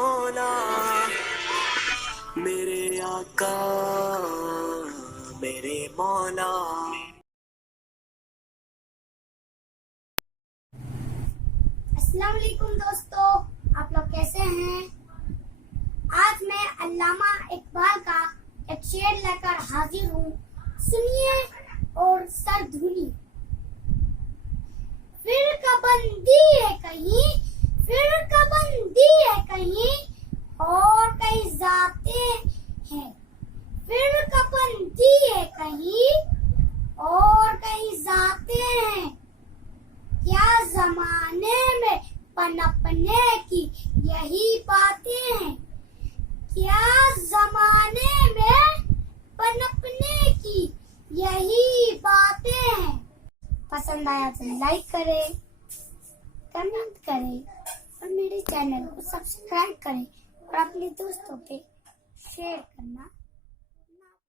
मौला मेरे आका मेरे मौला। अस्सलाम वालेकुम दोस्तों, आप लोग कैसे हैं? आज मैं अल्लामा इकबाल का एक शेर लेकर हाजिर हूँ। सुनिए और सर धुनिए। फिरकाबंदी है कहीं, फिरकाबंदी है कहीं, और कई जातें हैं। फिरकाबंदी है कहीं और कई जातें हैं। क्या जमाने में पनपने की यही बातें हैं? क्या जमाने में पनपने की यही बातें हैं? पसंद आया तो लाइक करें, कमेंट करें और मेरे चैनल को सब्सक्राइब करें और अपने दोस्तों पे शेयर करना